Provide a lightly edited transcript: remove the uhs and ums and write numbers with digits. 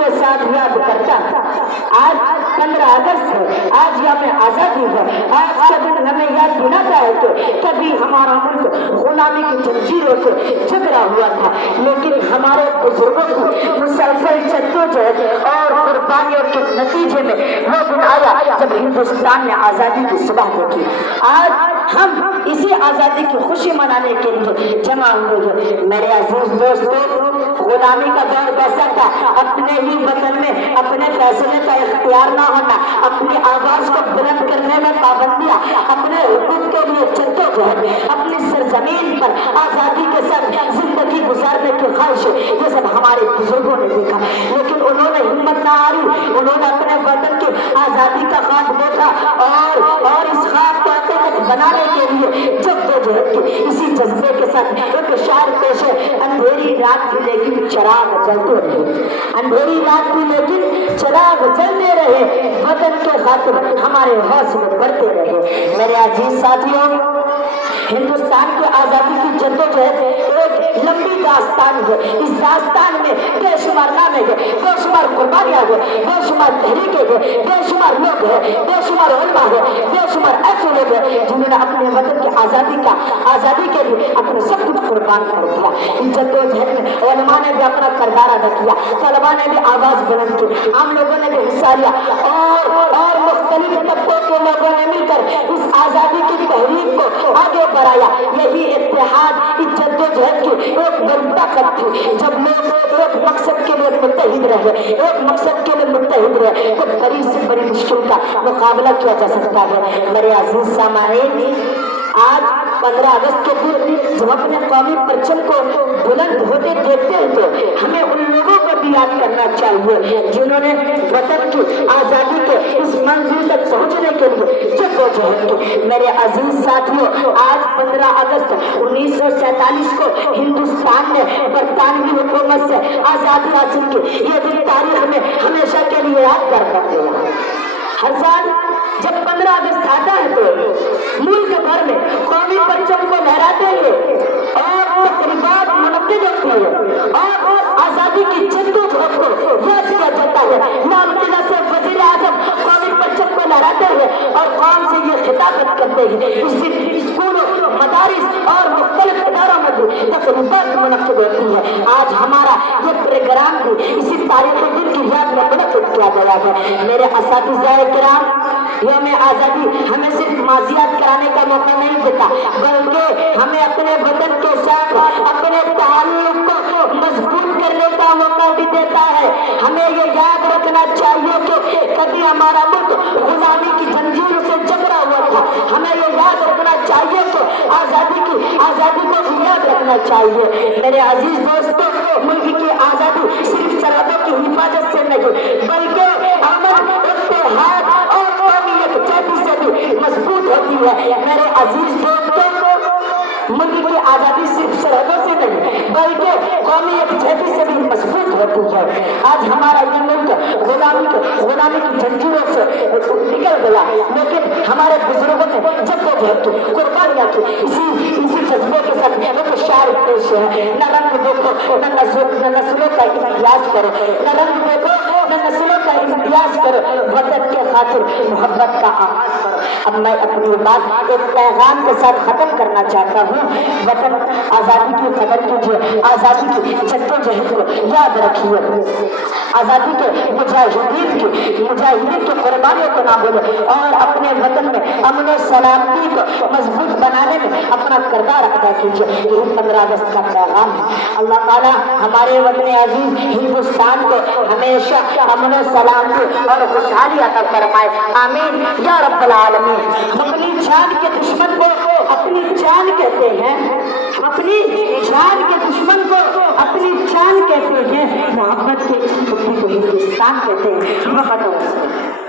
के साथ याद करता। आज 15 अगस्त है, आज हमें आजादी है। आज का दिन हमें याद दिलाता है कि कभी हमारा मुल्क गुलामी की जंजीरों से जकड़ा हुआ था, लेकिन हमारे बुजुर्गों की मुसलसल जद्दोजहद और कुर्बानियों के नतीजे में वो दिन आया जब हिंदुस्तान ने आजादी की सुबह देखी। आज हम इसी आजादी की खुशी मनाने के लिए जमा हुए हैं। मेरे अजीज दोस्तों, गुलामी का दौर कैसा था, अपने ही वतन में अपने फैसले का इख्तियार ना होना, अपनी आवाज को बुलंद करने में पाबंदियां, अपने हुकूक के लिए जद्दोजहद, अपनी सरजमीन पर आजादी के साथ जिंदगी गुजारने की ख्वाहिश, ये सब हमारे बुजुर्गों ने देखा। लेकिन उन्होंने हिम्मत ना हारी, उन्होंने अपने वतन की आजादी का ख्वाब देखा और इस ख्वाब को हकीकत बनाने के लिए जद्दोजहद की इसी जज्बे के साथ एक शायर पेश है। अंधेरी रात थी लेकिन चिराग जलते रहे, अंधेरी रात थी लेकिन चिराग जलते रहे, वतन के खातिर हमारे हौसले बढ़ते रहे। मेरे अजीज साथियों, हिंदुस्तान की आजादी की जद्दोजहद एक लंबी दास्तान है। इस दास्तान में बेशुमार नामे हैं, बेशुमार कुर्बानियां हैं, बेशुमार तहरीकें हैं, बेशुमार लोग हैं, बेशुमार उलमा है, बेशुमार ऐसे लोग हैं जिन्होंने अपने वतन की आजादी के लिए अपने सब कुछ कुर्बान कर दिया। इन जद्दोजहद में उलमा ने भी अपना किरदार अदा किया, तलबा ने भी आवाज बुलंद की, आम लोगों ने भी हिस्सा लिया और मुख्तलिफ तबकों के लोगों ने मिलकर इस आजादी की तहरीक को आगे बढ़ाया। यही इत्तेहाद, इस जद्दोजहद की एक बड़ी ताकत थी। जब लोग एक मकसद के लिए मुत्तहिद रहे, एक मकसद के लिए मुत्तहिद रहे, तो बड़ी से बड़ी मुश्किल का मुकाबला किया जा सकता है। मेरे अजीज सामाईन, आज 15 अगस्त के दिन जब अपने कौमी परचम को बुलंद होते देखते हैं तो हमें उन लोगों को भी याद करना चाहिए जिन्होंने वतन की आजादी के इस मंजिल तक पहुंचने के लिए जद्दोजहद की। मेरे अजीज साथियों, आज 15 अगस्त 1947 को हिंदुस्तान ने बरतानवी हुकूमत से आजादी हासिल की। ये दिन तारीख में हमेशा के लिए याद कर सकते हैं। हर साल जब 15 अगस्त आता है तो मुल्क भर में कौमी परचम को लहराते हुए और तकरीबात मुनक्किद होती है और आजादी की जद्दोजहद को याद किया जाता है। लाल किला से वजीर आजम कौमी परचम को लहराते हुए और कौन से ये खिताबत करते हैं। इस दिन स्कूलों, मदारिस और मुख्तलिफ इदारों में भी तकरीबात मुनक्किद होती है। आज हमारा ये प्रोग्राम भी इसी तारीखी दिन की याद में मुनक्किद किया गया है। मेरे असातिज़ाए किराम, यौम आजादी हमें सिर्फ माजियात कराने का मौका नहीं देता, बल्कि हमें अपने वतन के साथ अपने ताल्लुक को मजबूत करने का मौका भी देता है। हमें ये याद रखना चाहिए कि कभी हमारा मुल्क गुलामी की जंजीरों से जकड़ा हुआ था। हमें ये याद रखना चाहिए कि आजादी को भी याद रखना चाहिए। मेरे अजीज दोस्तों, मुल्क की आजादी सिर्फ सरहदों की हिफाजत से नहीं बल्कि अमन, इत्तेहाद और से भी मजबूत होती है। मेरे अजीज दोस्तों, मुल्क की आजादी सिर्फ सरहदों से नहीं बल्कि कौमी यकजहती से भी मजबूत होती है। आज हमारा ये मुल्क गुलामी की जंजीरों से निकल गया, लेकिन हमारे बुजुर्गों ने जद्दोजहद की, कुर्बानियां की, इसी जज्बे के साथ एक शायर पेश है। न रंग देखो न नस्लों का इम्तियाज करो, न रंग देखो न नस्लों का इम्तियाज करो, वतन के खातिर मोहब्बत का आगाज करो। अब मैं अपनी बात एक पैगाम के साथ खत्म करना चाहता हूँ। वतन आजादी की कदर कीजिए, आजादी की जद्दोजहद को याद रखिए, आजादी के मुजाहिदीन की कुर्बानियों को ना भूलें और अपने वतन में अमन और सलामती को मजबूत बनाने में अपना किरदार अदा कीजिए। यही 15 अगस्त का पैगाम है। अल्लाह ताला हमारे वतन अजीज हिंदुस्तान को हमेशा अमन और सलामती और खुशहाली अता फरमाए। आमीन या रब्बल आलमीन। अपनी जान के दुश्मन को अपनी जान कहते हैं, अपनी जान के दुश्मन को अपनी जान कहते हैं, मोहब्बत के इस खुदी को हिंदुस्तान कहते हैं।